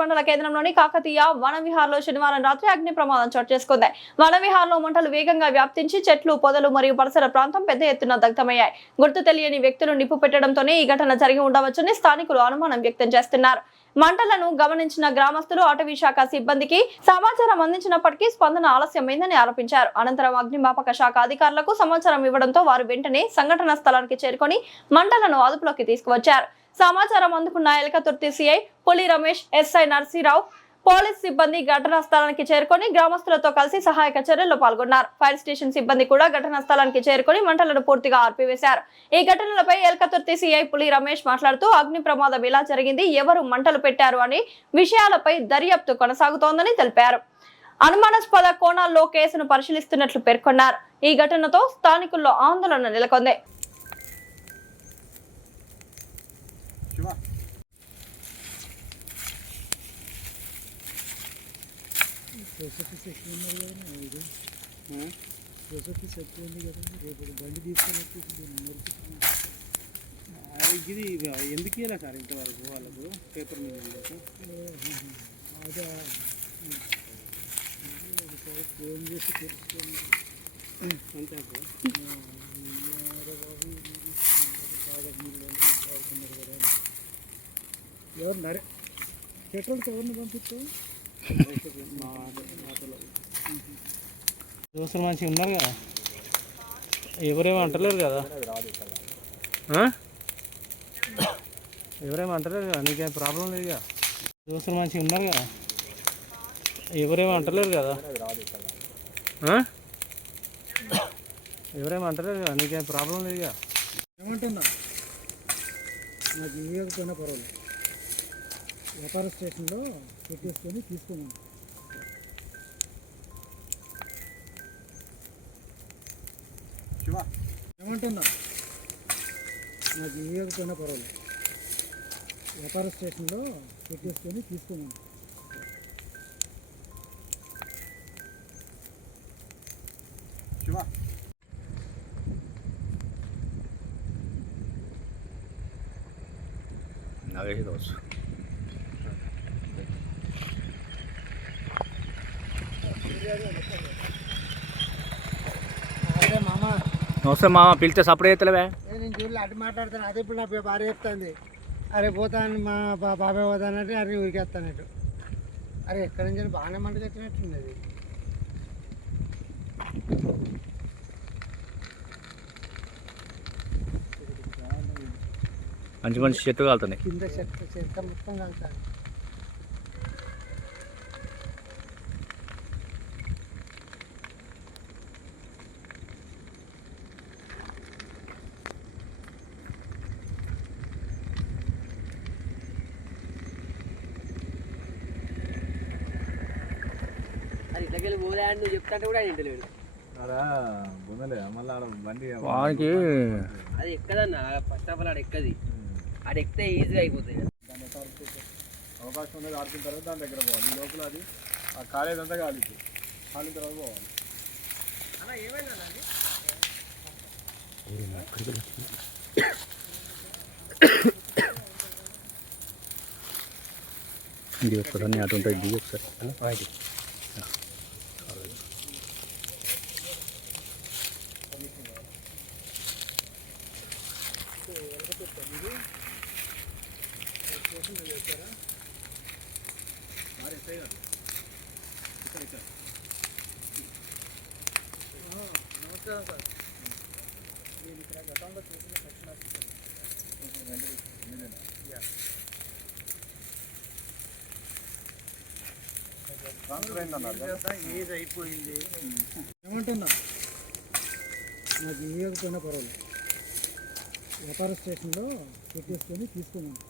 మండల కేంద్రంలోని కాకతీయ వనవిహార్లో శనివారం రాత్రి అగ్ని ప్రమాదం చోటు చేసుకుంది. వనవిహార్లో మంటలు వేగంగా వ్యాప్తించి చెట్లు, పొదలు మరియు పరిసర ప్రాంతం పెద్ద ఎత్తున దగ్ధమయ్యాయి. గుర్తు తెలియని వ్యక్తులు నిప్పు పెట్టడంతోనే ఈ ఘటన జరిగి ఉండవచ్చని స్థానికులు అనుమానం వ్యక్తం చేస్తున్నారు. మంటలను గమనించిన గ్రామస్తులు అటవీ శాఖ సిబ్బందికి సమాచారం అందించినప్పటికీ స్పందన ఆలస్యమైందని ఆరోపించారు. అనంతరం అగ్నిమాపక శాఖ అధికారులకు సమాచారం ఇవ్వడంతో వారు వెంటనే సంఘటనా స్థలానికి చేరుకొని మంటలను అదుపులోకి తీసుకువచ్చారు. సమాచారం అందుకున్న ఎలకతుర్తి సిఐ పులి రమేష్, ఎస్ఐ నర్సీరావు, పోలీస్ సిబ్బంది ఘటనా స్థలానికి చేరుకొని గ్రామస్తులతో కలిసి సహాయక చర్యల్లో పాల్గొన్నారు. ఫైర్ స్టేషన్ సిబ్బంది కూడా ఘటనా స్థలానికి చేరుకొని మంటలను పూర్తిగా ఆర్పివేశారు. ఈ ఘటనలపై ఎలకతుర్తి సిఐ పులి రమేష్ మాట్లాడుతూ అగ్ని ప్రమాదం ఎలా జరిగింది, ఎవరు మంటలు పెట్టారు అనే విషయాలపై దర్యాప్తు కొనసాగుతోందని తెలిపారు. అనుమానాస్పద కోణాల్లో కేసును పరిశీలిస్తున్నట్లు పేర్కొన్నారు. ఈ ఘటనతో స్థానికుల్లో ఆందోళన నెలకొంది. ఇది ఎందుకు ఇలా సార్ ఇంతవరకు వాళ్ళకు పేపర్ మీద ఫోన్ చేసి తెలుసుకోండి అంతే ఎవరు నరే పెట్రోల్ ఎవరిని పంపిస్తావు? దోస్తులు మంచిగా ఉన్నారు కదా, ఎవరేమో అంటలేరు కదా, ఎవరేమో అంటలేరు కదా, నీకేం ప్రాబ్లం లేదు కదా. దోస్తులు మంచిగా ఉన్నారు కదా, ఎవరేమో అంటలేరు కదా, ఎవరేమో అంటలేరు కదా, నీకేం ప్రాబ్లం లేదు కదా. ఏమంటున్నా నాకు ఇవ్వకపోయినా పర్వాలేదు, వ్యాపార స్టేషన్లో పెట్టేసుకొని తీసుకున్నాను. ఏమంటున్నా నాకు ఇవ్వకపోయినా పర్వాలేదు, వ్యాపార స్టేషన్లో పెట్టేసుకొని తీసుకున్నాను. నాగేష్ దోస్ నమస్తే మామ, పిలిస్తే సప్పుడు చేస్తలేవే? నేను చూడలే, అటు మాట్లాడతాను. అదే ఇప్పుడు నా భార్య చెప్తాంది, అరే పోతాను మా బాబాయ్ పోతానంటే అరే ఊరికేస్తానట్టు. అరే ఎక్కడి నుంచి బాగానే మంట తెచ్చినట్టుంది. అది మంచి మంచి చెట్టు కాలుతున్నాయి, కింద చెత్త మొత్తం కలుగుతాను. ఇట్లకెళ్ళి పోలే అని నువ్వు చెప్తాంటే కూడా ఆయన ఇంటలేడు. వానికి అది ఎక్కదన్నా, ఫస్ట్ ఆఫ్ ఆల్ ఆడ ఎక్కది, ఆడ ఎక్కితే ఈజీగా అయిపోతుంది. అవకాశం ఉన్నది ఆడుకున్న తర్వాత దాని దగ్గర పోవాలి. ఈ లోపల అది ఆ కాలేదంతా కాలింది, కాలిన తర్వాత పోవాలి. ఇది ఒక్కదాన్ని అటు ఉంటుంది, దిగి ఒకసారి. నమస్కారం సార్, నేను ఇక్కడ గతంలో చేసిన ఏజ్ అయిపోయింది. ఏమంటున్నా నాకు ఇవ్వకపోయినా పర్వాలేదు, వ్యాపార స్టేషన్లో పెట్టేసుకొని తీసుకున్నాను.